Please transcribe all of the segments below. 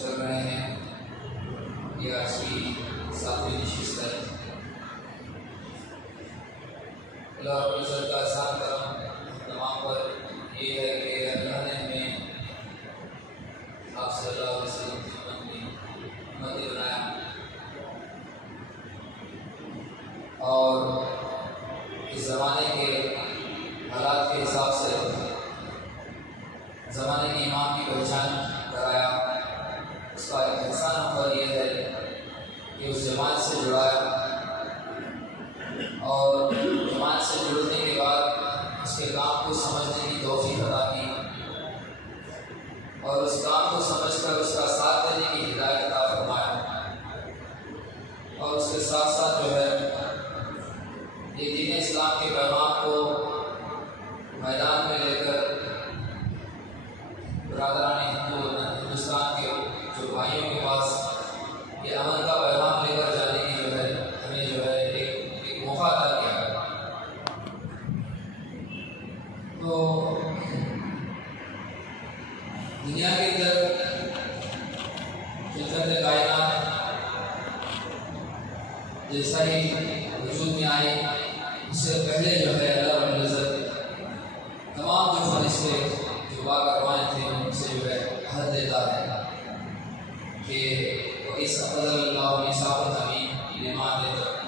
चल रहे हैं। ये आज की 7वीं नशिस्त है। अल्लाह का एहसान करम तमाम पर ये है कि अल्लाह ने हमें आप सल्लल्लाहु अलैहि वसल्लम की उम्मती बनाया और इस ज़माने के हालात के हिसाब से ज़माने के इमाम की पहचान कराया। उसका एहसान हम पर यह है कि उस जमात से जुड़ाया और जमात से जुड़ने के बाद उसके काम को समझने की तौफीक अता की और उस काम को समझकर उसका साथ देने की हिदायत अता फरमाया। और उसके साथ साथ जो है ये दीन इस्लाम के पैगाम को मैदान में लेकर बरादरान हिंदुस्तान के जो भाइयों के पास ये अमन का पैगाम लेकर जाने की जो है हमें जो है एक मौका अता किया है। तो दुनिया के अंदर फितरत कायनात जैसा ही वजूद में आए उससे पहले जो है अल्लाह रब्बुल इज़्ज़त तमाम जो फरिश्ते जो बागरवान थे उनसे जो है हद देता है कि इस अल्लाह निसाबत अमीन ईमान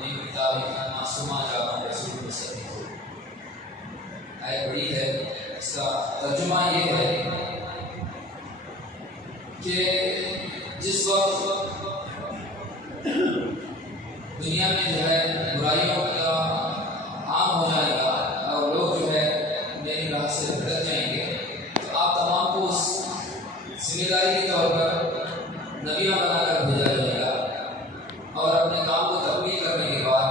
ने किताब मासूमा जाकर रसूल सही आय बड़ी है। इसका तर्जुमा ये है कि जिस वक्त दुनिया में जो है बुराइयों का आम हो जाएगा और लोग जो है मेरी राह से भटक जाएंगे तो आप तमाम को उस जिम्मेदारी के तौर पर नबियाँ बनाकर भेजा जाएगा और अपने काम को तकमील करने के बाद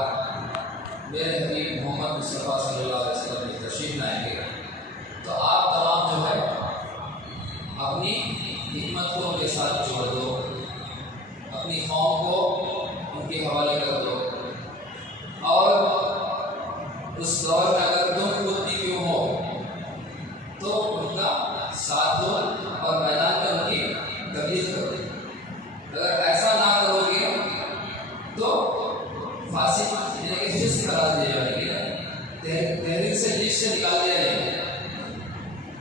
मेरे हबीब मोहम्मद मुस्तफ़ा सल्लल्लाहु अलैहि वसल्लम में तशरीफ लाएंगे। तो आप तमाम जो है अपनी हिम्मत को उनके साथ जोड़ दो, अपनी कौम को उनके हवाले कर दो और उस दौर में अगर तुम खुद भी क्यों हो तो उनका साथ दो और मैदान में उनकी तबलीग करो। अगर ऐसा ना करोगे तो फासिक यानी कि फिस्क करार दिए जाएंगे, तहरीर से लिस्ट से निकाल दिया जाएगा।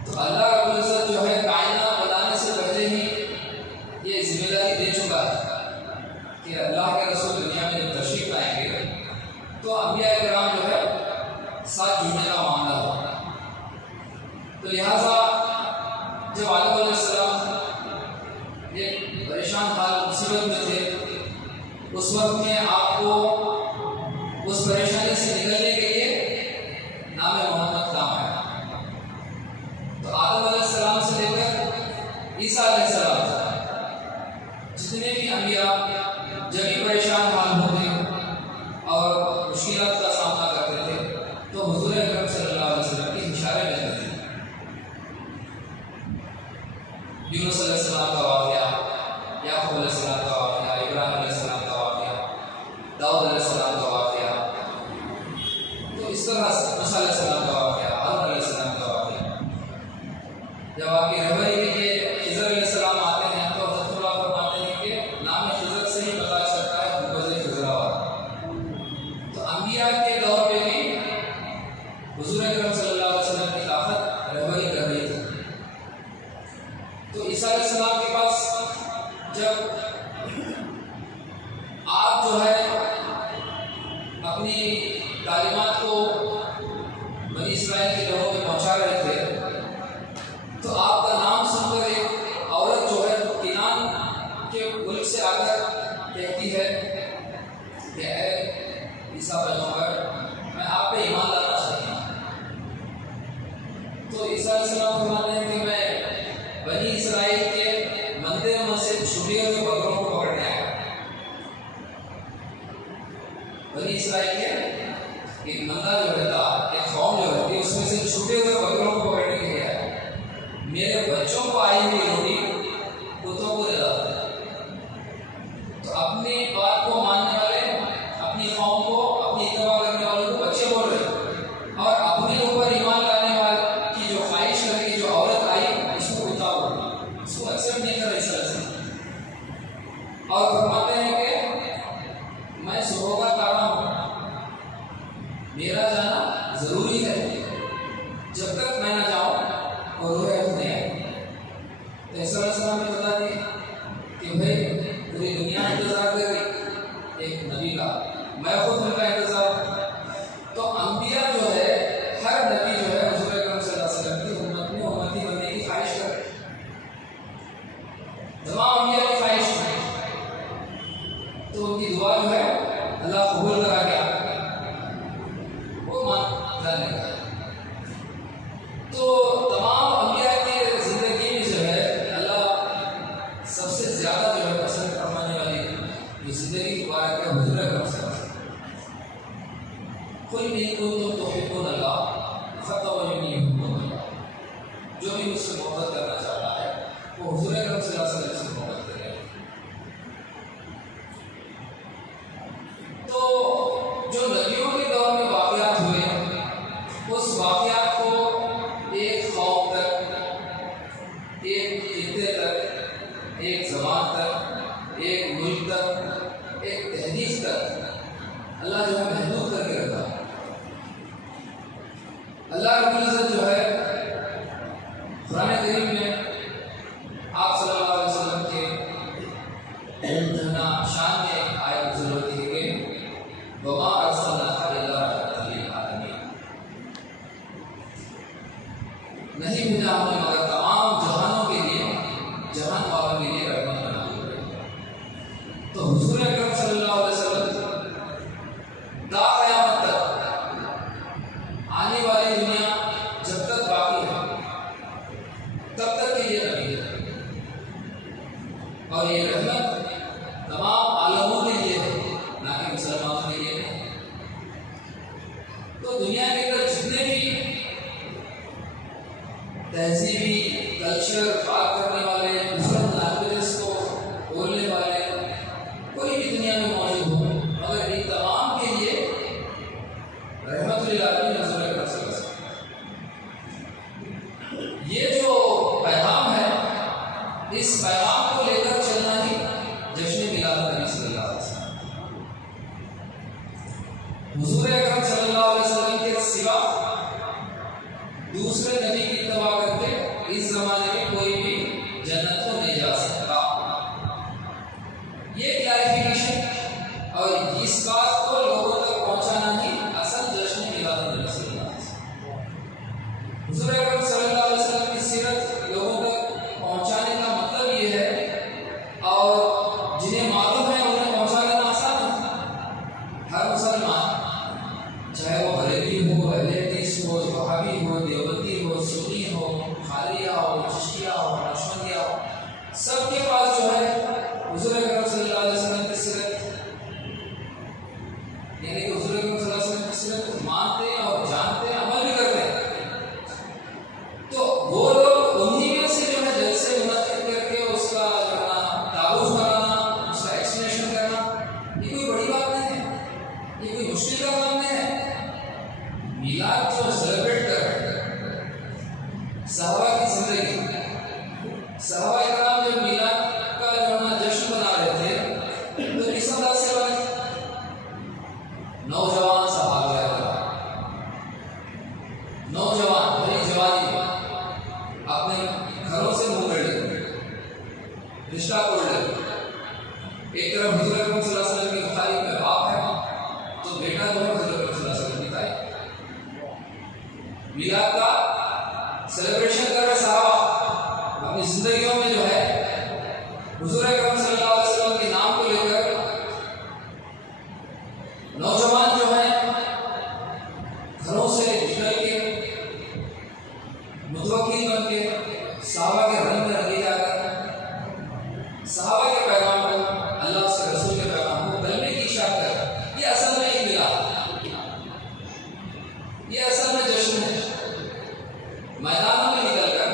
तो अल्लाह रब्बुल इज़्ज़त जो है कायनात बनाने से पहले ही ये जिम्मेदारी दे चुका है कि अल्लाह के रसूल दुनिया में जब तशरीफ लाएंगे तो अंबिया किराम जो है साथ जुड़ने का मामला हो। तो लिहाजा जब आदम अलैहिस्सलाम ये परेशान हाल मुसीबत में थे उस वक्त में आपको उस परेशानी से निकलने के लिए नाम मोहम्मद काम है। तो आदम अलैहिस्सलाम से लेकर ईसा अलैहिस्सलाम जितने भी अंबिया जब भी परेशान हाल होते और मुश्किलात का सामना करते थे तो हुजूर अकरम सल्लल्लाहु अलैहि वसल्लम के इशारे लेते थे। यूनुस अलैहिस्सलाम का वाक़या, याकूब अलैहिस्सलाम का वाक़या, इब्राहिम अलैहिस्सलाम का वाक़या, दाऊद अलैहिस्सलाम का वाक़या, तो इस तरह मूसा अलैहिस्सलाम का वाक़या, हारून अलैहिस्सलाम का वाक़या। जब आपकी रहबरी में ये खिज़र अलैहिस्सलाम आते हैं तो हज़रत अल्लाह फरमाते हैं कि नाम खिज़र से ही पता चलता है गुंबज़ खिज़रावा। तो अंबिया के दौर पे भी हुजूर अकरम सल्लल्लाहु अलैहि वसल्लम की ताकत रहबरी कर रही थी। तो ईसा अलैहिस्सलाम के पास जब आप जो है अपनी तालीमात को बनी इस्राइल के लोगों में पहुंचा रहे थे तो आपका नाम सुनकर एक औरत जो है किनान के मुल्क से आकर कहती है कि ऐ ईसा पैगंबर मैं आप पे ईमान लाना चाहती हूँ। तो ईसा अलैहिस्सलाम फरमाते हैं कि मैं बनी इसराइल के मंदिर में से छुटे हुए बकरों को पकड़ने आया। बनी इसराइल के एक मंदा जो रहता, एक कौम जो रहती, उसमें से छुटे हुए बकरों को पकड़ने के लिए आया। मेरे बच्चों को आई हुई रोटी कुत्तों को देता। तो अपनी बात को मानने वाले, अपनी कौम को, अपनी इत्तबा करने वालों को बच्चे बोल रहे, और अपने ऊपर ईमान लाने वाले की जो ख्वाहिश करके जो औरत आई उसको कुत्ता बोल, उसको एक्सेप्ट नहीं कर रही सर से। और फरमाते हैं कि मैं सुबह का तारा हूँ, मेरा जाना जरूरी है, जब तक मैं ना जाऊँ और रोए नहीं आए। तो ईसा अलैहिस्सलाम ने बता दी कि भाई पूरी दुनिया इंतजार कर रही एक नबी का, मैं खुद उनका इंतजार। तो अंबिया जो है, हर नबी जो है हुजूर अकरम सल्लल्लाहु अलैहि वसल्लम की उम्मत में उम्मती बनने की ख्वाहिश कर, तमाम अंबिया की ख्वाहिश है। तो उनकी दुआ जो है अल्लाह कबूल करा गया, वो मान जाने। तो तमाम अंबिया की जिंदगी में जो है अल्लाह सबसे ज्यादा जो है पसंद फरमाने वाली जो जिंदगी मुबारक है हुजूर अकरम सल्लल्लाहु अलैहि वसल्लम। कोई नहीं को तो हिब्बुन अल्लाह फतवनी हुब्बुन अल्लाह, जो भी मुझसे मोहब्बत करना चाह रहा है वो हुजूर अकरम सल्लल्लाहु अलैहि वसल्लम से मोहब्बत करेगा। तो जो नबियों के दौर में वाक़यात हुए, उस वाक़यात को एक कौम तक, एक खित्ते तक, एक ज़बान तक, एक मुल्क तक, एक तहदीस तक अल्लाह जो है महदूद करके रखा। अल्लाह रब्बुल इज़्ज़त जो है कुरान करीम में आप सल्लल्लाहु अलैहि वसल्लम के शान में एक आयत नज़िल होती है कि वमा अरसलनाका इल्ला रहमतल लिल आलमीन, नहीं भेजा हमने मगर तमाम जहानों के लिए, जहान वालों के लिए रहमत बना हुआ। तो हुजूर अकरम सल्लल्लाहु अलैहि वसल्लम ता क़यामत तक, आने वाली दुनिया जब तक बाकी है तब तक के लिए नबी है, और ये रहमत तमाम आलमों के लिए है, ना कि मुसलमानों के लिए नहीं। तो दुनिया के अंदर जितने भी तहजीबी कल्चर बात करने वाले, डिफरेंट लैंग्वेजेस को बोलने वाले कोई भी दुनिया में मौजूद हो, मगर इन तमाम के लिए रहमतुल लिल आलमीन हुजूर अकरम सल्लल्लाहु अलैहि वसल्लम। ये जो पैगाम है, इस पैगाम को लेकर चलना ही जश्न मिलाद नबी सल्लल्लाहु अलैहि वसल्लम। हुजूर अकरम सल्लल्लाहु अलैहि वसल्लम के सिवा दूसरे नबी की इत्तबा करके इस जमाने में कोई भी जन्नत को नहीं जा सकता। ये क्लैरिफिकेशन और इस बात को लोगों तक पहुंचाना ही असल जश्न मिलाद नबी सल्लल्लाहु अलैहि वसल्लम। हुजूर अकरम सल्लल्लाहु अलैहि वसल्लम की सीरत लोगों तक पहुंचाने का मतलब ये है, और जिन्हें मालूम है उन्हें पहुंचा देना आसान है। हर मुसलमान, चाहे वो बरेली हो, अहले हदीस हो, वहाबी हो, देवबंदी हो, सुन्नी हो, खालिया हो, चिश्तिया हो, नक्शबंदिया हो, सबके पास जो है हुजूर अकरम सल्लल्लाहु अलैहि वसल्लम की सीरत, यानी कि हुजूर अकरम सल्लल्लाहु अलैहि वसल्लम की सीरत मानते हैं और जानते हैं, अमल भी करते हैं। तो वो लोग उन्हीं में से जो है जलसे मुनक्किद करके उसका जो है तारुफ कराना, उसका एक्सप्लेनेशन करना, ये कोई बड़ी बात नहीं है, ये कोई मुश्किल का काम नहीं है। मिलाद जो सेलिब्रेट कर सहाबा की जिंदगी, सहाबा इकराम जब मिलाद का जो है जश्न मना रहे थे तो किस अंदाज से बने? नौजवान सहाबा इकराम, नौजवान बड़ी जवानी में अपने घरों से मुंह कर लेते, रिश्ता तोड़ लेते। एक तरफ हुजूर अकरम सल्लल्लाहु अलैहि वसल्लम की तारीफ में बाप है, तो बेटा जो है हुजूर अकरम सल्लल्लाहु अलैहि वसल्लम की तारीफ। मिलाद का सेलिब्रेशन कर रहे साहबा अपनी जिंदगियों में जो है हुजूर अकरम सल्लल्लाहु अलैहि वसल्लम के नाम को लेकर नौजवान जो है घरों से निकल के मुतवज्जिह ये असल में जश्न है। मैदानों में निकलकर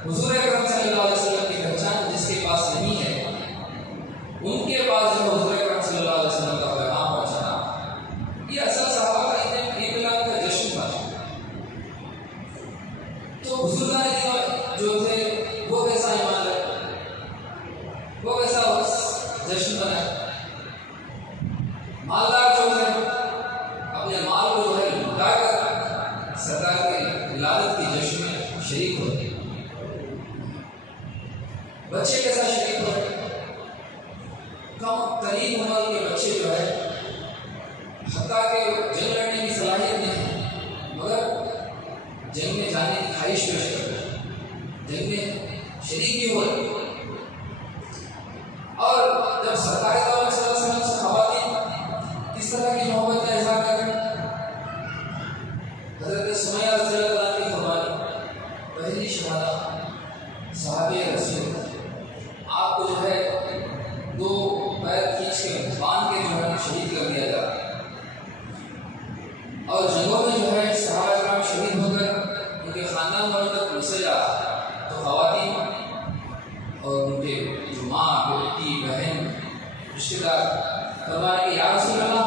हुजूर अकरम सल्लल्लाहु अलैहि वसल्लम की पहचान जिसके पास नहीं है, उनके पास जो हुजूर अकरम सल्लल्लाहु अलैहि वसल्लम का पैगाम पहुंचाना, ये असल सहाबा का ईद मिलाद का जश्न था। तो बुजुर्गान जो थे वो कैसा ईमान रहे, वो कैसा जश्न बनाए। मालदार जो है अपने माल को जो है लुटाकर सरकार के विलादत की जश्न में शरीक होते हैं। बच्चे कैसा शरीक होते, कम तरीन उम्र के बच्चे जो है हत्ता के जंग लड़ने की सलाहियत नहीं है, मगर जंग में जाने की ख्वाहिश पेश करते हैं, जंग में शरीक भी हो रहे। और जब सरकारी दौर से खवातीन किस तरह की मोहब्बत का इजहार करें, हज़रत सुमैया रज़ियल्लाहु अन्हा की फरमानी पहली शहादत सहाबे रसूल, आपको जो है दो पैर खींच के बांध के जो है शहीद कर दिया जाता है। और जंगों में जो है सहाबा इकराम शहीद होकर उनके खानदान वालों तक पहुँचे जा, तो खवातीन और उनके जो माँ, बेटी, बहन, रिश्तेदार फरमाने कि या रसूल अल्लाह,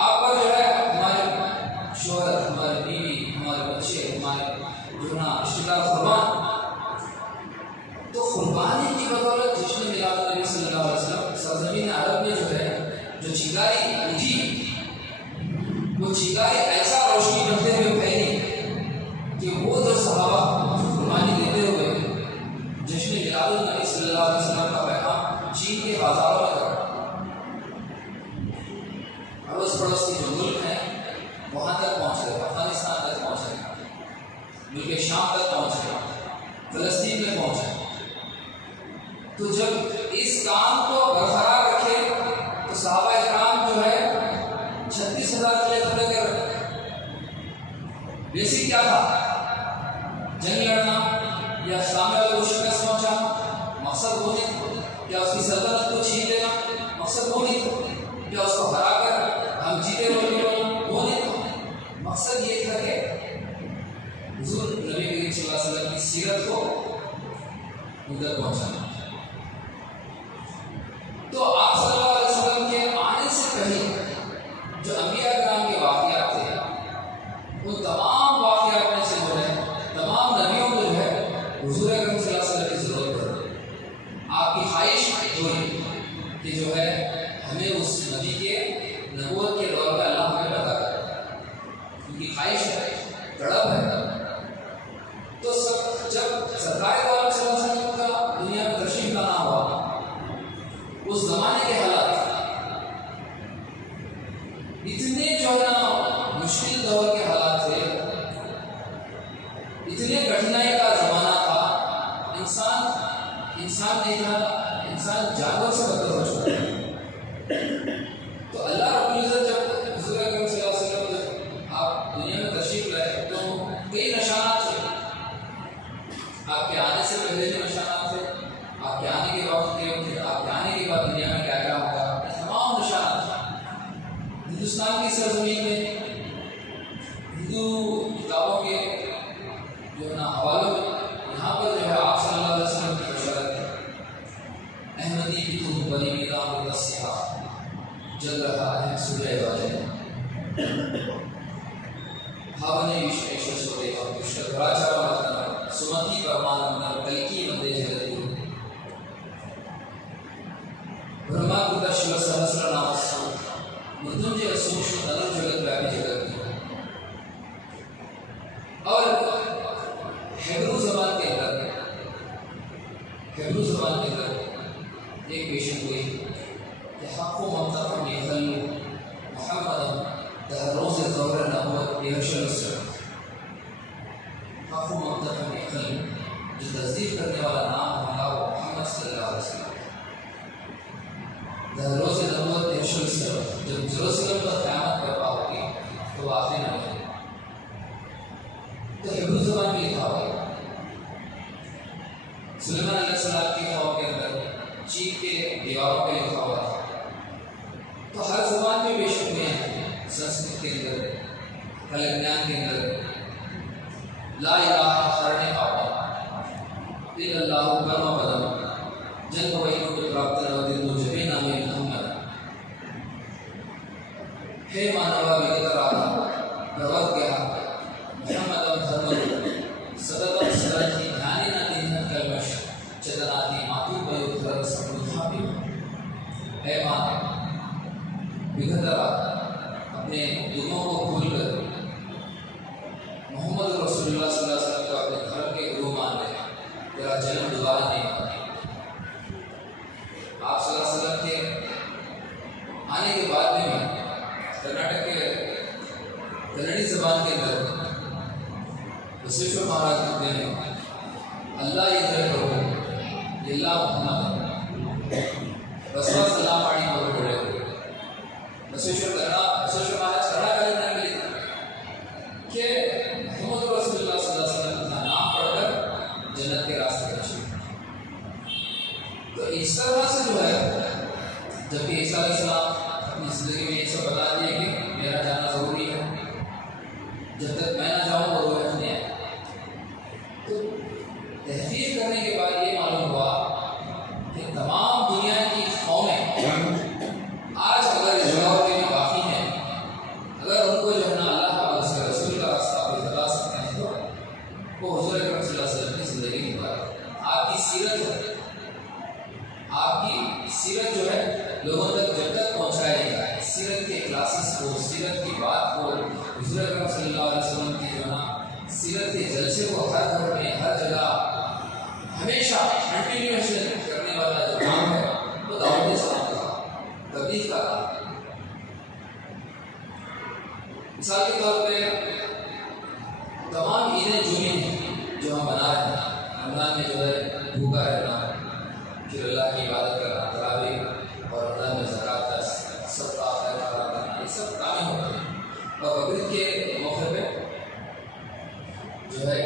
आप पर जो है हमारे शोहर, हमारे बीवी, हमारे बच्चे, हमारे जो ना रिश्तेदार कुर्बान। तो कुर्बानी की बदौलत जश्न मिलाद नबी सल्लल्लाहु अलैहि वसल्लम सरज़मीन अरब में जो है जो चिंगारी उठी, वो चिंगारी ऐसा रोशनी करते हुए फैली कि वो जो सहाबा कुर्बानी देते हुए जश्न मिलाद नबी सल्लल्लाहु अलैहि वसल्लम का पैगाम चीन के बाजारों में कर, अड़ोस पड़ोस के जो मुल्क हैं वहाँ तक पहुँच गए, अफगानिस्तान तक पहुँच गए, मुल्क शाम तक पहुँच गए, फ़लस्तीन में पहुँच गए। तो जब इस काम को बरकरार रखे तो सहाबा इकराम जो है 36,000 किले फतह कर रहे। बेसिक क्या था, जंग लड़ना या सामने वाले को शिकस्त पहुंचाना, मकसद वो नहीं। क्या उसकी सल्तनत को छीन लेना, मकसद वो नहीं। क्या उसको हरा कर हम जीते वो नहीं। मकसद ये था कि हुजूर नबी करीम सल्लल्लाहु अलैहि वसल्लम की सीरत को उन तक पहुंचाना। तो आप सल्लल्लाहु अलैहि वसल्लम के आने से पहले जो अंबिया किराम के वाक़ियात थे, उन तमाम वाक़ियात में से जो है तमाम नबियों को जो है हुजूर अकरम सल्लल्लाहु अलैहि वसल्लम की ज़रूरत पड़ती। आपकी ख्वाहिश थी कि जो है हमें उस नबी के नबूवत के दौर में अल्लाह हमें बता करे, उनकी ख्वाहिश है, तड़प है। तो जब सरकार दौर सल्लल्लाहु अलैहि वसल्लम का दुनिया में तशरीफ लाना हुआ, उस जमाने के हालात इतने जो है मुश्किल दौर के हालात थे, इतने कठिनाई का जमाना था, इंसान नहीं था, इंसान जानवर से बदतर हो चुका है। तो अल्लाह रब्बुल इज़्ज़त जब हुजूर अकरम सल्लल्लाहु अलैहि वसल्लम जब आप दुनिया में तशरीफ लाए तो कई निशानात थे। आपके आने से पहले जो निशानात थे, आपके आने के बाद थे, आपके आने के बाद दुनिया में क्या क्या होगा, तमाम निशानात। हिंदुस्तान की सरजमीन में हिंदू किताबों के जो ना हवालों में यहाँ पर जो है आप सल्लल्लाहु अलैहि वसल्लम की बशारत है। अहमदी की तुम बनी मीराम दस्या जल रहा है सूर्य वाले भावने विश्व सोते और कृष्ण प्राचार मतलब सुमति परमानंद कलकी मंदे जगती ब्रह्मा कुता शिव सहस्र नाम मृत्युंजय सूक्ष्म धर्म जगत व्यापी जगत। और हिब्रू ज़बान के अंदर एक पेशन हुई कि हक़्क़ु ममतक़म यखल्लु मुहम्मदन दहरोज़ ज़ौर नबुव्वत यहशल हक़्क़ु ममतक़म यखल्लु, जो तस्दीक करने वाला नाम हमारा वो मोहम्मद सल्लल्लाहु अलैहि वसल्लम। दहरोज़ नबुव्वत यहशल, जब जेरूसलम पर क़यामत बर्पा होगी तो आखिरी नबी है। तो हिब्रू ज़बान में लिखा हुआ सुलेमान अलैहिस्सलाम की ख्वाब के अंदर चीन के दीवारों पे लिखा हुआ था। तो हर ज़बान में बेशक में संस्कृत के अंदर कल ज्ञान के अंदर ला इलाहा करने पाओ इल्लल्लाहु कर्म पदम जन्म वैकुंठ प्राप्त नवदिन मुझे नामे मोहम्मद हे मानवा विगतराधा प्रवज्ञा मोहम्मदं धर्मं सततं सरति ध्यानेन दीनं कल्मष चेतनाति मातुपयोधर समृद्धापि हे मान विगतराधा अपने दुखों को भूलकर मोहम्मद रसूलुल्लाह सल्लल्लाहु अलैहि वसल्लम को अपने धर्म के गुरु मान ले। तेरा जन्म दोबारा नहीं होगा। आप सल्लल्लाहु अलैहि वसल्लम के आने के बाद में कर्नाटक के कन्नड़ी जबान के अंदर बसवेश्वर महाराज कहते हैं अल्लाह इधर करो ಎಲ್ಲ बसवा सलाम आड़ी बहुत बड़े बसवेश्वर महाराज कर्नाटक में मिली कि मोहम्मद रसूलुल्लाह सल्लल्लाहु अलैहि वसल्लम का नाम पढ़कर जन्नत के रास्ते पर चले। तो इस तरह से जो है जबकि ईसा अलैहिस्सलाम अपनी जिंदगी में ये सब बता दिए कि मेरा जाना जरूरी है, जब तक मैं ना जाऊँ वो रोह नहीं आए। तो तहकीक करने के बाद ये मालूम हुआ कि तमाम दुनिया की कौमें आज अगर इस दौर में बाकी हैं, अगर उनको जो है ना अल्लाह और उसके रसूल का रास्ता बता सकते हैं तो वो हुजूर अकरम सल्लल्लाहु अलैहि वसल्लम की जिंदगी के बाद आपकी सीरत जो है लोगों तक जब तक पहुंचाया जाएगा, सीरत के क्लासेस को, सीरत की बात को, हुजूर अकरम सल्लल्लाहु अलैहि वसल्लम की जो ना सीरत के जलसे को हर घर में हर जगह हमेशा कंटिन्यूएशन करने वाला जो काम है वो दावत इस्लाम का तबलीग का काम। मिसाल के तौर पे तमाम ईदें जुमे जो हम मना रहे हैं, रमज़ान में जो है भूखा रहना, फिर अल्लाह की इबादत करना, तरावी और रमज़ान में ज़कात का सदका खैरात करना, ये सब कामें होते हैं। और बकरीद के मौके पे जो है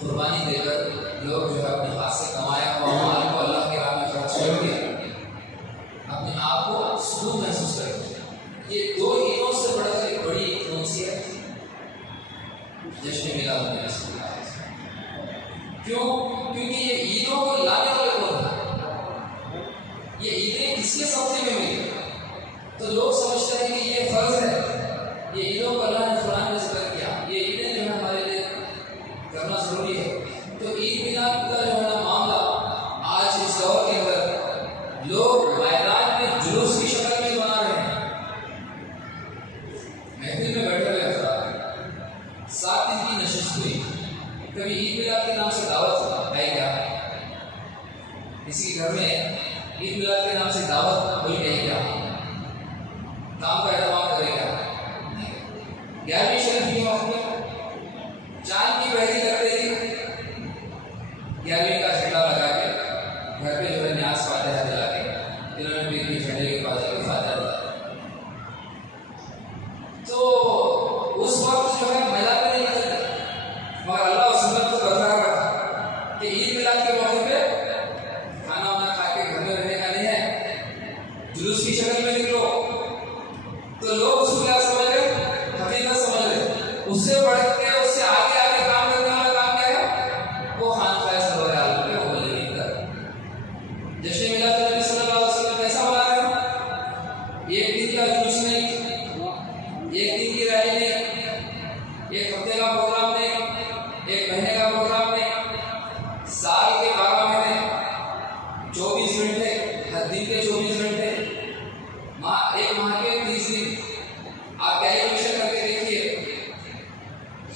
कुर्बानी देकर लोग जो है अपने हाथ से कमाया हुआ माल को अल्लाह के राह में खर्च करके अपने आप को सुकून महसूस करेंगे। ये दो ईदों से बढ़कर एक बड़ी कौन सी है? जश्न मिलाद उन नबी। क्यों? क्योंकि ये ईदों को लाने वाले कौन है? ये ईदें किसके सब्जे में मिली? तो लोग समझते हैं कि ये फर्ज है, ये ईदों को अल्लाह ने कुरान में जिक्र किया, ये ईदें जो है हमारे लिए करना जरूरी है। तो ईद मिलाद का जो है ना मामला आज इस दौर के अंदर लोग मैदान में जुलूस की शक्ल में बना रहे हैं। महफिल में बैठे हुए अफराद 7 दिन की नशिश हुई, कभी ईद मिलाद के नाम से दावत है क्या? किसी के घर में ईद मिलाद के नाम से दावत हुई है क्या? काम का एहतमाम करेगा? 11वीं शरीफ की वक्त में चांद की पहली करते ही 11वीं का झंडा लगा के घर पे जो है न्यास फातिहा दिला के इन्होंने भी झंडे के पास जाकर फातिहा दिला। तो उस वक्त जो है मैदान में नहीं निकलते, मगर अल्लाह और सुन्नत को बरकरार रखा कि ईद मिलाद के मौके पे खाना वाना खा के घर में रहने का नहीं है, जुलूस की शक्ल में निकलो। तो लोग उसको क्या समझ रहे? हकीकत समझ रहे। उससे बढ़ के उससे आगे आगे काम करने वाला काम क्या है? वो खानकाह सरोवर आलम पे वो नहीं कर। जश्न मिलाद नबी सल्लल्लाहु अलैहि वसल्लम कैसा मना रहे हैं? एक दिन का जुलूस नहीं, एक दिन की रैली नहीं, एक हफ्ते का प्रोग्राम नहीं, एक महीने का प्रोग्राम नहीं, साल के 12 महीने 24 घंटे, हर दिन के 24 घंटे, एक माह के 30 दिन। आप कैलकुलेशन करके देखिए,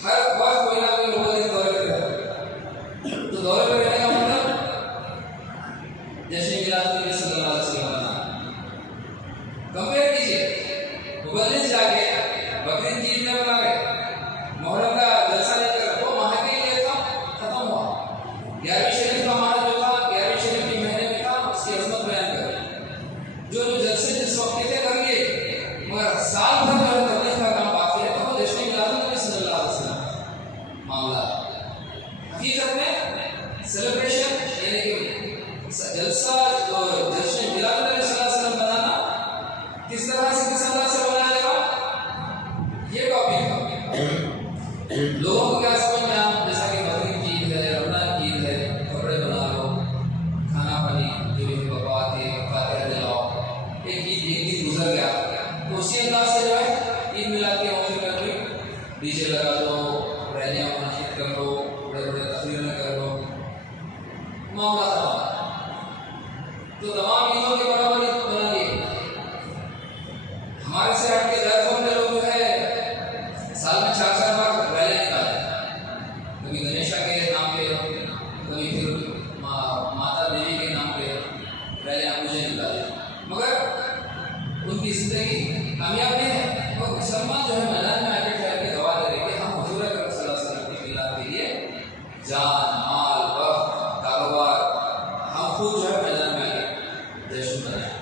हर वक्त कोई ना कोई लोगों के दौरे पर रहते। तो दौरे पर रहने का मतलब जश्न मिलाद नबी सल्लल्लाहु अलैहि वसल्लम कंपेयर कीजिए। मुबल्लिग जाके बकरीद की ईद में बना रहे, मुहर्रम का जलसा लेकर वो माह के लिए था, खत्म हुआ। 11वीं शरीफ का माह जो था, 11वीं शरीफ के महीने में था, उसकी अजमत बयान कर जो जलसे जिस वक्त के कर लिए, मगर साल भर जो तबलीग का काम बाकी है, तो वो जश्न मिलाद नबी सल्लल्लाहु अलैहि वसल्लम मामला। हकीकत में सेलिब्रेशन यानी कि जलसा जो जश्न मिलाद नबी सल्लल्लाहु अलैहि वसल्लम बनाना किस तरह से किस अंदाज से बनाया जाएगा, ये टॉपिक है। लोगों को क्या समझ में आया, जैसा कि बकरीद की ईद है, रमजान की ईद है, कपड़े बना लो, खाना पानी जो भी पका के फातिहा दिलाओ, एक दिन गुजर गया। तो उसी अंदाज से जो है ईद मिलाद के मौके पर भी डीजे लगा लो, रैलियां मुनक़िद कर लो, बड़े बड़े तकरीरें कर लो, मामला तमाम। तो तमाम ईदों के बराबर ईद बना लिए। हमारे से हट के गैर लोग जो है साल में 4-4 बार रैलियां निकालते, कभी गणेशा के नाम पे, कभी फिर माता देवी के नाम पे रैलियां पूजे निकाले, मगर उनकी जिंदगी कामयाब नहीं है। और मुसलमान जो है मैदान में आके ठहर के गवाह दे रहे कि हम हुजूर अकरम सल्लल्लाहु अलैहि वसल्लम की मिलाद के लिए जान, माल, वक्त, कारोबार, हम खुद जो है मैदान में आके जश्न मनाएं।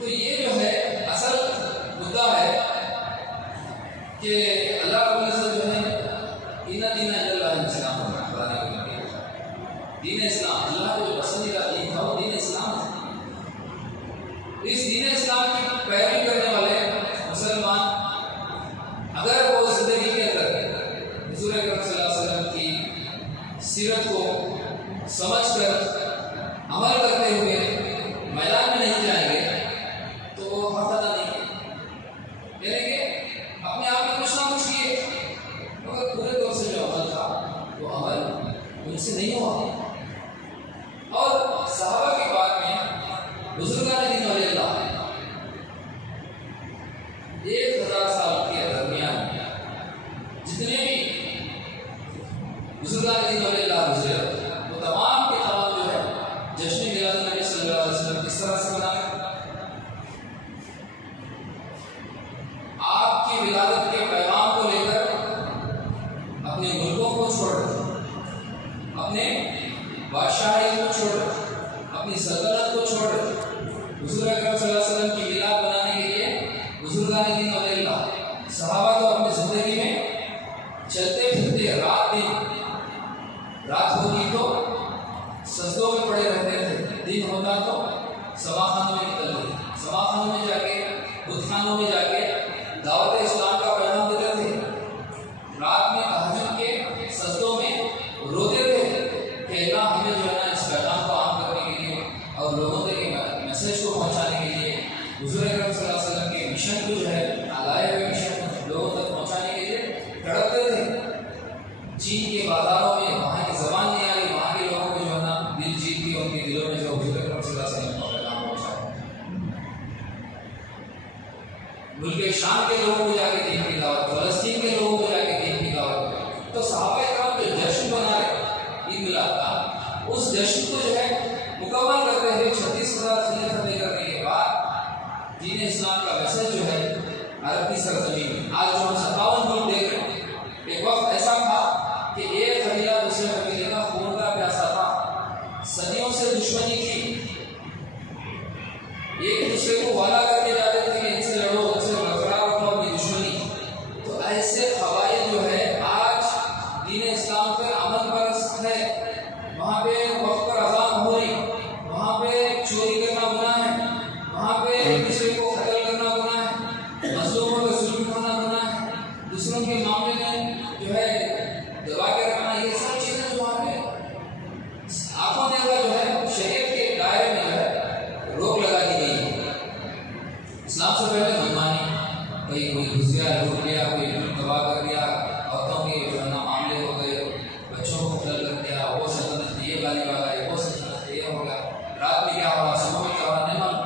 तो ये जो है असल मुद्दा है कि अल्लाह रब्बुल इज्जत जो है इन्ना दीन अल्लाह इस्लाम बनाने के लिए दीन इस्लाम, अल्लाह को जो पसंदीदा दीन था वो दीन इस्लाम है। इस दीन इस्लाम की पैरवी करने वाले मुसलमान अगर वो जिंदगी के अंदर हुजूर अकरम सल्लल्लाहु अलैहि वसल्लम की सीरत को समझकर अमल करते हुए मैदान में नहीं जाएंगे तो वो हफ़्ता नहीं है, यानी कि अपने आप में कुछ ना कुछ किए, मगर पूरे तौर से जो अमल था वो अमल उनसे नहीं हुआ। और सहाबा के बाद में बुजुर्गान दीन वलिल्लाह 1000 साल के दरमियान जितने भी बुजुर्गान दीन वलिल्लाह गुजरे वो तमाम के तमाम जो है जश्न मिलाद नबी सल्लल्लाहु अलैहि वसल्लम किस तरह से मनाए। आपकी विलादत के पैगाम को लेकर अपने मुल्कों को छोड़, अपने बादशाही को छोड़, अपनी सल्तनत को छोड़ हुजूर अकरम सल्लल्लाहु अलैहि वसल्लम की मिलाद बनाने के लिए बुजुर्गान दीन वलिल्लाह सहाबा तो अपनी जिंदगी में चलते फिरते रात होती तो सजदों में पड़े रहते थे, दिन होता तो समाखानों में निकलते थे, समाखानों में जाके, बुतखानों में जाके दावत इस्लाम का पैगाम देते थे, रात में तहज्जुद के सजदों में रोते थे कि अल्लाह हमें जो है ना इस पैगाम को आम करने के लिए और लोगों तक मैसेज को पहुंचाने के लिए हुजूर अकरम सल्लल्लाहु अलैहि वसल्लम के मिशन को जो है लाए हुए मिशन लोगों तक पहुंचाने के लिए तड़पते थे। चीन के बाजारों में वहाँ की ज़बान नहीं आई, वहाँ के लोगों को जो है ना दिल जीत के उनके दिलों में जो हुजूर अकरम सल्लल्लाहु अलैहि वसल्लम का पैगाम पहुंचाया। मुल्क शाम के लोगों को जाके दीन की दावत, फ़लस्तीन के लोगों को जाके दीन की दावत। तो सहाबा इकराम जो जश्न मना रहे ईद मिलाद का, उस जश्न को जो है मुकम्मल करते हुए 36,000 खिले फतेह करने के बाद दीन इस्लाम का मैसेज जो है अरब की सरजमीन में आज जो हम 57 मुल्क देख रहे हैं, एक वक्त ऐसा था कि एक कबीला दूसरे कबीले का खून का प्यासा था, सदियों से दुश्मनी थी, एक दूसरे को वादा करके जाते थे कि इनसे लड़ो, उनसे बरकरार रखो अपनी दुश्मनी। तो ऐसे कबाइल जो है आज दीन इस्लाम पर अमल परस्त है, वहाँ पे वक्त पर अज़ान हो रही, वहाँ पे चोरी करना गुनाह है, वहाँ पे एक दूसरे को कत्ल करना गुनाह है, मजलूमों पर जुल्म करना गुनाह है, दूसरों के मामले में जो है दबा के रखना, ये सब चीज़ें जो वहाँ पे आंखों देखा जो है शरीयत के दायरे में जो है रोक लगा दी गई है। इस्लाम से पहले मनमानी, कोई घुस गया, लूट लिया, कोई तबाह कर दिया, औरतों के जो है ना मामले हो गए, बच्चों को कत्ल कर दिया, वो सल्तनत ये गाली वाला है, वो सल्तनत ये हो गया, रात में क्या हुआ, सुबह में क्या हुआ, नहीं मालूम।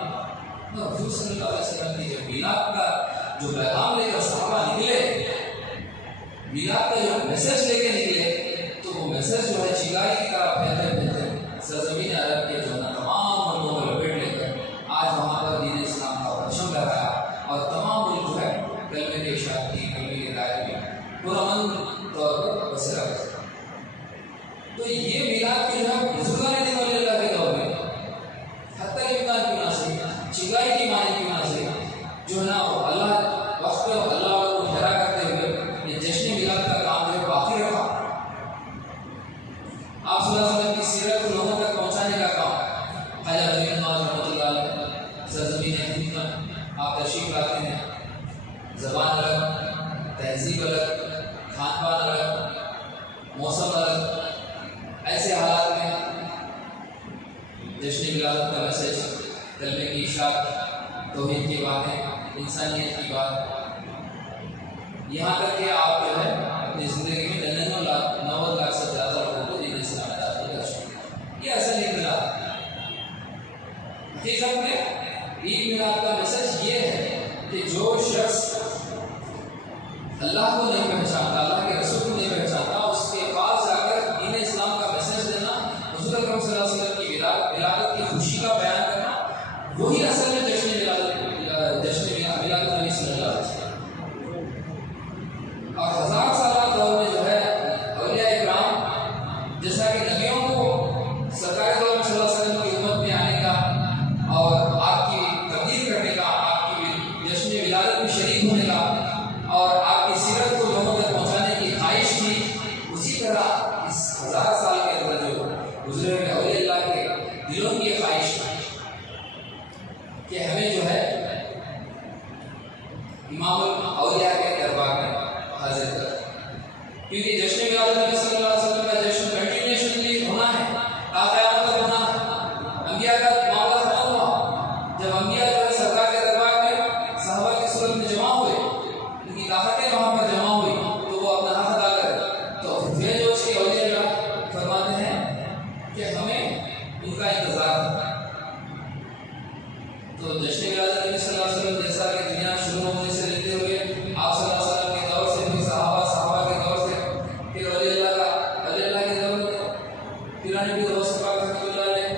तो हुजूर सल्लल्लाहु अलैहि वसल्लम की जब मिलाद का जो पैगाम लेकर सहाबा निकले, मिलाद का जो मैसेज लेके निकले, तो वो मैसेज जो है चिंगारी की तरह फैलते फैलते सरजमीन अरब के जो है तमाम मुल्कों को लपेट लेकर आज वहाँ पर दीन इस्लाम का परचम लहराया और तमाम मुल्क जो है कलमे के इशारे की, कलमे के दायरे में पुरअमन तौर पर बसेरा रहे। तो ये मिलाद के जो है बुजुर्गान दीन वलिल्लाह के दौर में हत्ता इम्कान क्यों ना सही, चिंगारी की मानी क्यों ना सही, जो है ना अल्लाह वक्त पे अल्लाह को ठहरा करते हुए ये जश्न मिलाद का काम जो है बाकी रखा। आप सल्लल्लाहु अलैहि वसल्लम की सीरत को लोगों तक पहुंचाने का काम ख्वाजा गरीब नवाज रहमतुल्लाह अलैह सरजमीन हिंद में आप तशरीफ लाते हैं, ज़बान अलग, तहजीब अलग, की बातें, इंसानियत की बात, यहाँ तक कि आप जो है अपनी ज़िंदगी में 90 लाख से ज़्यादा लोगों को दीन इस्लाम में दाखिल कर चुके। ये असल ईद मिलाद हकीकत में ईद मिलाद का मैसेज ये है कि जो शख्स अल्लाह को नहीं पहचानता, अल्लाह के रसूल को नहीं पहचानता, उसके पास जाकर दीन इस्लाम का मैसेज देना, हुज़ूर अकरम सल्लल्लाहु अलैहि वसल्लम की विलादत की खुशी का बयान करना, वही असल में जश्न मिलाद नबी सल्लल्लाहु अलैहि वसल्लम। और 1000 साल दौर में जो है औलिया इकराम जैसा कि नबियों को सरकार दौर में सल्लल्लाहु अलैहि वसल्लम की उम्मत में आने का और आपकी तकदीर करने का, आपकी जश्न विलादत में शरीक होने का और आपकी सीरत को लोगों तक पहुंचाने की ख्वाहिश थी, उसी तरह इस 1000 साल के अंदर जो गुजरे हुए औलिया अल्लाह के दिलों की ख्वाहिश कि हमें जो है इमामुल औलिया के दरबार में हाजिर कर, क्योंकि जश्न मिलाद नबी सल्लल्लाहु अलैहि वसल्लम का जश्न कंटिन्यूअसली होना है, क़यामत तक होना है। अंबिया का मामला खत्म हुआ जब अंबिया जो है सरकार के दरबार में सहाबा की सूरत में जमा हुए, उनकी ताकतें वहाँ पर जमा हुई, तो वो अपना हक अदा करे, तो फिर जो उसके औलिया फरमाते हैं कि हमें उनका इंतजार है। तो जश्न मिलाद नबी सल्लल्लाहु अलैहि वसल्लम जैसा कि दुनिया शुरू होने से लेते हुए आप सल्लल्लाहु अलैहि वसल्लम के दौर से, फिर सहाबा के दौर से, फिर औलिया अल्लाह के दौर में, फिर नबी रोज़ पाक रहमतुल्लाह अलैह,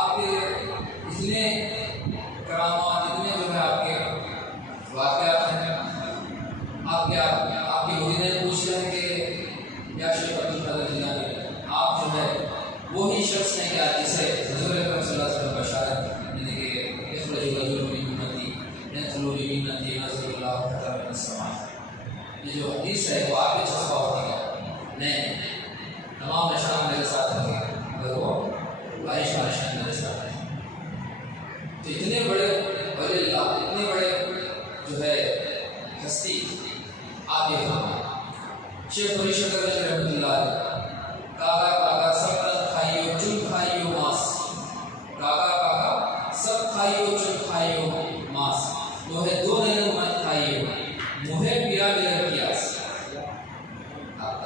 आपके इतने करामात, इतने जो है आपके वाक़यात हैं। आपके मुरीद पूछते हैं कि या शेख अब्दुल कादिर जिलानी, आप जो है वही शख्स हैं क्या जिसे हुज़ूर अकरम सल्लल्लाहु अलैहि वसल्लम बशारत ये जो हदीस है वो आपके छपा होती है, नहीं तमाम निशान मेरे साथ होंगे, अगर वो बारिश का निशान मेरे साथ है। तो इतने बड़े वलील्लाह, इतने बड़े जो है हस्ती आप ये शेख फरीद शकरगंज रहमतुल्लाह काका काका सब तक खाइयो चुन खाइयो मांस, काका काका सब खाइयो चुन खाइयो मांस, मोहे दो नैन मत खाइयो, मुहे पिया बिलर पियास।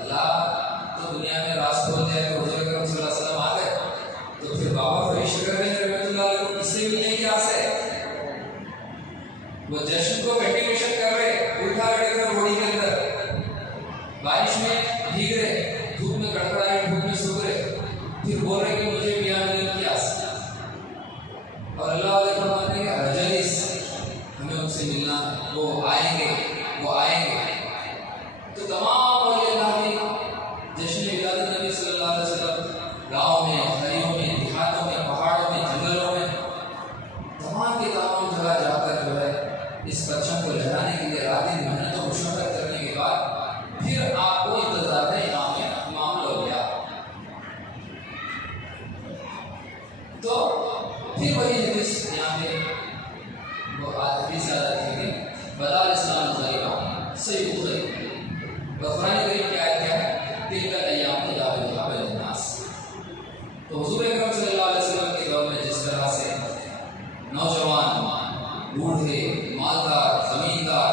अल्लाह तो दुनिया में रास खोल दिया कि हुज़ूर अकरम सल्लल्लाहु अलैहि वसल्लम आ गए, तो फिर बाबा फरीद शकरगंज रहमतुल्लाह अलैह को इससे मिलने की आस है। वो जश्न को कंटिन्यूएशन कर रहे, उल्टा लटक घोड़ी के अंदर, बारिश में भीग रहे, धूप में कड़कड़ाए, धूप में सूख रहे, फिर बोल रहे कि मुझे पिया बिलर पियास। और अल्लाह वाले फरमाते हैं रजलिस, हमें उनसे मिलना, वो आएंगे। तो तमाम औलिया की जश्न विलादत नबी सल्लल्लाहु अलैहि वसल्लम गाँव में, गलियों में, देहातों में, पहाड़ों में, जंगलों में, तमाम के तमाम जगह जाकर जो है इस परचम को लहराने के लिए रात दिन मेहनत और मुशक्कत करने के बाद फिर आपको इंतजार है इमाम औलिया। तो फिर वही हदीस यहाँ पे वो हदीस याद आती है कि बदाल इस्लाम ज़रीबा सही उतरे, कुरान करीम की आयत क्या है, दिल का अय्याम दावुहा बैन नास। तो हुज़ूर अकरम सल्लल्लाहु अलैहि वसल्लम के दौर में जिस तरह से नौजवान, बूढ़े, मालदार, जमींदार,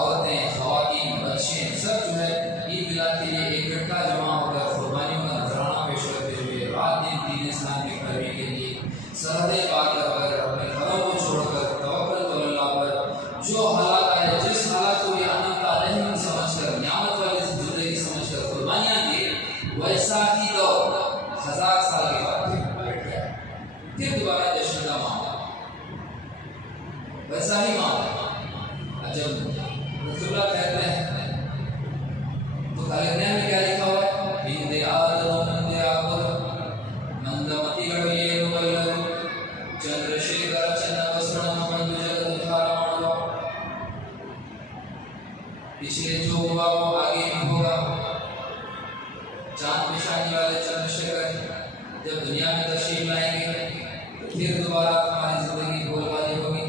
औरतें, ख़वातीन, बच्चे सब जो है ईद मिलाद के लिए इकट्ठा जमा होकर कुर्बानियों का नजराना पेश करते हुए रात दिन दीन इस्लाम की पैरवी के लिए सरहदें पार कर अपने घरों को छोड़कर तवक्कुल अल्लाह पर जो हालात आए, जिस हालात को आनंद नहीं समझकर, नियामत वाली जिंदगी समझकर कुर्बानियाँ दी, वैसा ही दौर 1000 साल के बाद बैठ गया। फिर दोबारा जश्न का मामला, वैसा ही मामला। जब रसूलुल्लाह कहते हैं तो कालिग्राम में क्या लिखा हुआ है, बिंदे आदम मंदे आकुल मंदमती गढ़िए रुगल चंद्रशेखर चंद्र वस्त्रम मंदु जगत धारण। पिछले जो हुआ वो आगे भी होगा। चांद निशानी वाले चंद्रशेखर जब दुनिया में तशरीफ लाएंगे तो फिर दोबारा हमारी जिंदगी बोलबाली होगी।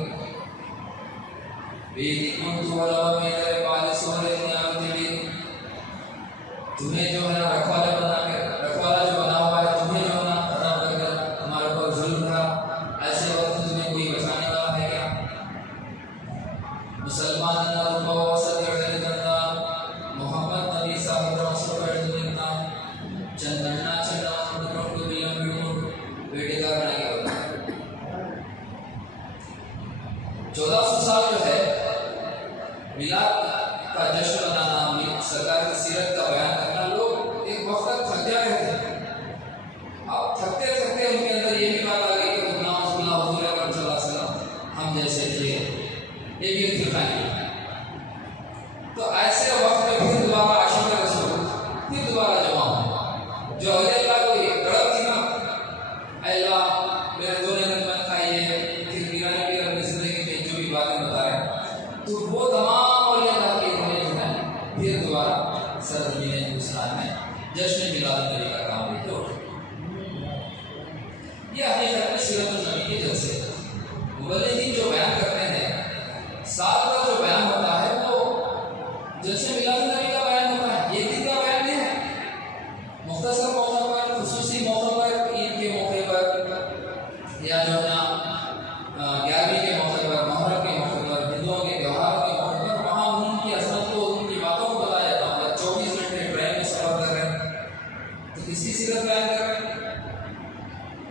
तुम्हें जो है रखवाला बना के, रखवाला जो बना हुआ है, तुम्हें जो है ना हमारे ऊपर जुल्म करा, ऐसे वक्त तुम्हें कोई बचाने वाला है क्या? जश्न मिलाद नबी का काम लेके उठे। ये हकीकत में सीरत नबी के जलसे मुबल्लिगीन जो बयान करते हैं, साल का जो बयान होता है वो जश्न मिलाद नबी का बयान होता है, एक दिन का बयान नहीं है। मुख्तसर मौक़ों पर, खुसूसी मौक़ों पर, ईद के मौके पर या जो है ना 11वीं के मौके पर, मुहर्रम के मौके पर, हिंदुओं के त्योहारों के मौके पर, वहाँ उनकी असमत को, उनकी बातों को बताया जाता है। 24 घंटे ट्रेन में सफर कर रहे हैं तो किसकी सीरत बयान कर रहे हैं?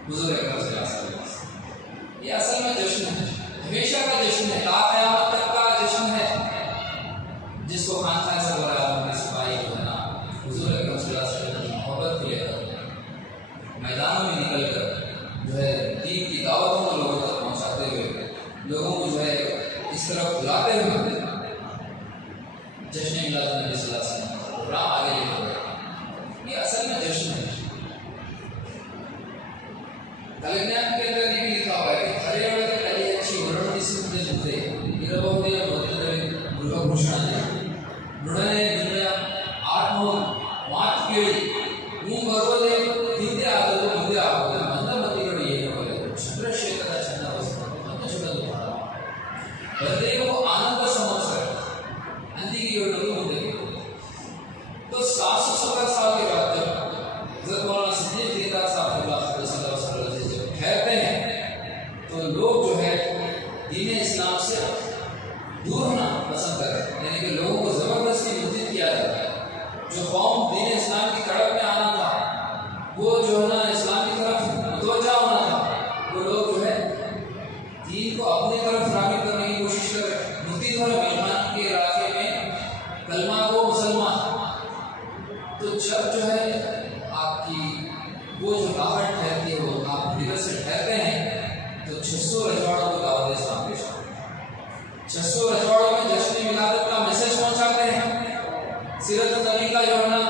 हुज़ूर अकरम सल्लल्लाहु अलैहि वसल्लम। ये असल में जश्न है, हमेशा का जश्न है, ता क़यामत तक का जश्न है, जिसको खानसाए सरवर आलम के सिपाही जो है ना हुज़ूर अकरम सल्लल्लाहु अलैहि वसल्लम की मोहब्बत को लेकर मैदानों में निकल कर जो है दीन की दावतों को लोगों तक पहुँचाते हुए, लोगों को जो है इस तरफ बुलाते हुए जश्न मिलाद नबी सल्लल्लाहु अलैहि वसल्लम का प्रोग्राम आगे लेकर गए। ये असल में जश्न है। कलज्ञान के अंदर ये भी लिखा हुआ है कि हरे वाले कली अच्छी वरुण से मुझे जुटे इरबोदे बोलते गृहभूषण नुडने दुनिया आत्मो मात केಳಿ ನೀವು ಬರೋದೇ ಹಿಂದೆ ಆಗೋದು ಮುಂದೆ ಆಗೋದು ಮಂದಮತಿಗಳು ಏನು ಚಂದ್ರಶೇಖರ ಚಂದ್ರವಸ್ತು ಮತ್ತು ಚುಡಲು ಬರದೇವು ಆನಂದ ಸಂವತ್ಸರ अंधी योजना ಮುಂದೆ तो 770 साल के बाद जब हज़रत मौलाना सिद्दीक़ दिलदार साहब जब ठहरते हैं तो लोग जो है दीन इस्लाम से दूर होना पसंद करते हैं, यानी कि लोगों को ज़बरदस्ती मुर्जित किया जाता है। जो कौम दीन इस्लाम की कड़क में आना था, वो जो है ना इस्लाम की तरफ मुतवज्जा होना था, वो लोग जो है दीन को अपनी तरफ राग़िब करने की कोशिश कर रहे हैं। मुफ्ती और मेहमान के इलाके में कलमा को मुसलमान, तो जब जो है आपकी वो जो आहट ठहरती है, वो आप दिल से ठहरते हैं, तो 600 रजवाड़ों को दावत इस्लाम पेश करते हैं। 600 रजवाड़ों में जश्न मिलादत का मैसेज पहुंचाते हैं। सीरत नबी का जो है ना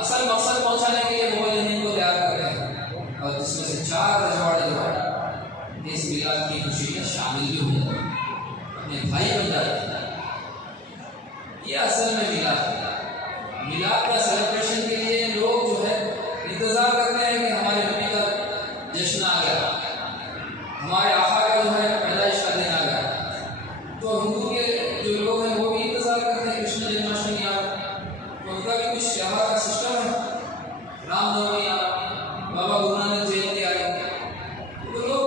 असल मकसद पहुंचाने के लिए मुबल्लिगीन को तैयार करते हैं, और जिसमें से 4 रजवाड़े जो है इस मिलाद की खुशी में शामिल भी हो जाते हैं, अपने भाई बन जाते हैं। ये असल में मिलाद है। मिलाद का सेलिब्रेशन के लिए लोग जो है इंतज़ार करते हैं कि हमारे नबी का जश्न आ गया, हमारे आका का जो है पैदाइश का दिन आ गया। तो हिंदू के जो लोग हैं वो भी इंतज़ार करते हैं कृष्ण जन्माष्टमी आ रहा, तो उनका भी कुछ त्योहार का सिस्टम है। रामनवमी आ रहा, बाबा गुरु नानक जयंती आ रही, तो लोग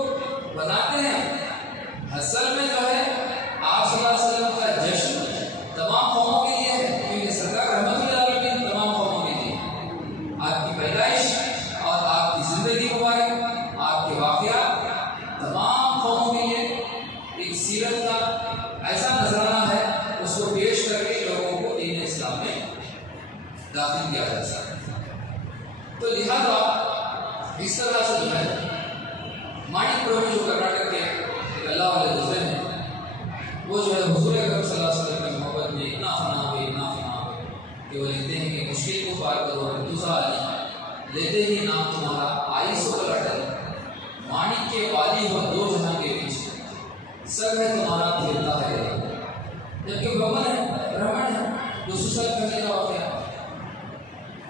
बनाते हैं। असल में जो है आप सल्लल्लाहु अलैहि वसल्लम का जश्न तमाम कौमों के लिए है, क्योंकि सरकार रहमतुल आलमीन तमाम कौमों के लिए। आपकी पैदाइश और आपकी ज़िंदगी मुबारक, आपके वाक़या तमाम कौमों के लिए एक सीरत का ऐसा नजराना है, उसको पेश करके लोगों को दीन इस्लाम में दाखिल किया जा सकता है। तो लिहाजा इस तरह से जो है माणिक प्रभु जो कर्नाटक के अल्लाह वाले दूसरे हैं, वो जो है हुज़ूर अकरम सल्लल्लाहु अलैहि वसल्लम की मोहब्बत में इतना फना हुए कि वो लिखते हैं कि मुश्किल को पार करो तुझा अली, लेते ही नाम तुम्हारा आई सो अटल, माणिक के वाली हो 2 जहां के बीच, सब है तुम्हारा खेलता है। जबकि ब्राह्मण है जो सुसर करने का होता है,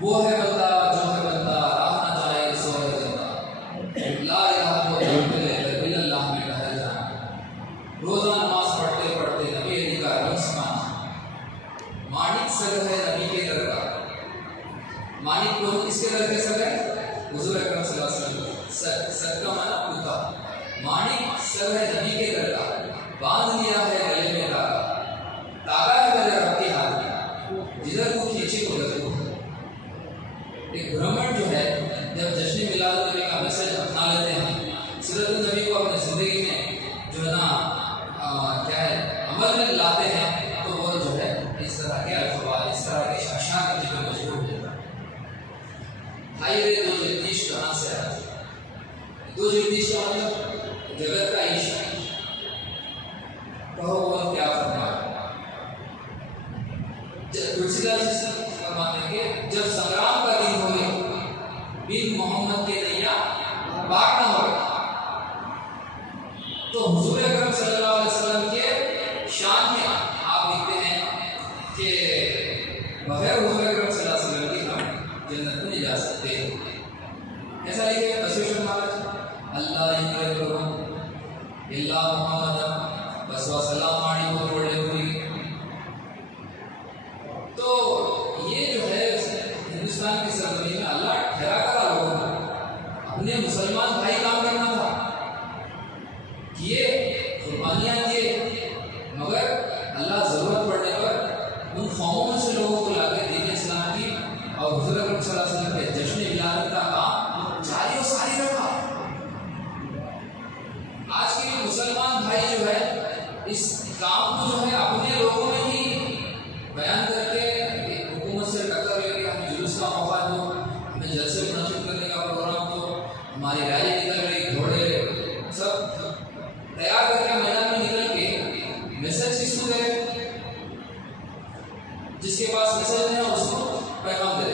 वो है बंदा जो है बंदा राह ना जाए सो है जिंदा, ला इलाहा इल्लल्लाह में ठहर जाना, रोज़ा नमाज पढ़ते पढ़ते नबी अली का रंग समान, माणिक सर है नबी के दर का। माणिक को किसके दर के सर है? हुज़ूर अकरम सल्लल्लाहु अलैहि वसल्लम। सर का माना कुत्ता, माणिक सर है नबी के दर का, बांध लिया है गले में तागा, तागा है मेरे रब के हाथ में, जिधर को खींचे उधर को। एक ब्राह्मण जो है जब जश्न मिलाद नबी का मैसेज अपना लेते हैं, सीरत नबी को अपनी ज़िंदगी में जो है ना क्या है अमल में लाते हैं, तो वो जो है इस तरह के अल्फाज, इस तरह के अशार के जिक्र मजबूर हो जाता है। भाई रे 2 जगदीश कहाँ से आए? 2 जगदीश का मतलब जगत का ईश। कहो वो क्या फरमाया? तुलसीदास फरमाते हैं कि जब संग्राम का दिन होए, बिन मोहम्मद के नैया पार न होए, तो हुज़ूर अकरम सल्लल्लाहु अलैहि वसल्लम के शान में आप लिखते हैं कि बगैर हुज़ूर अकरम सल्लल्लाहु अलैहि वसल्लम की हम जन्नत में जा सकते। ऐसा लिखे बसवेश्वर महाराज, अल्लाह इंद्र करो इल्ला मुहम्मद बसवा सलाम माड़ी को जोड़े हुई। तो ये जो है हिंदुस्तान की सरजमीन में अल्लाह ठहरा करा लोगों को, अपने मुसलमान भाई काम करना था, किए कुर्बानियां दिए, मगर अल्लाह जरूरत पड़ने पर उन कौमों में से लोगों को लाके दीन इस्लाम की और हुजूर अकरम सल्लल्लाहु अलैहि वसल्लम के जश्न विलादत का काम जारी और सारी रखा। आज के मुसलमान भाई जो है इस काम को जो है अपने लोगों में ही बयान करके हुकूमत से टक्कर लेके हमें जुलूस का मौका दो, हमें जलसे मुनासिब करने का प्रोग्राम दो, हमारी रैली निकल रही, घोड़े सब तैयार करके मैदान में निकल के मैसेज किसको दे, जिसके पास मैसेज है उसको पैगाम दे।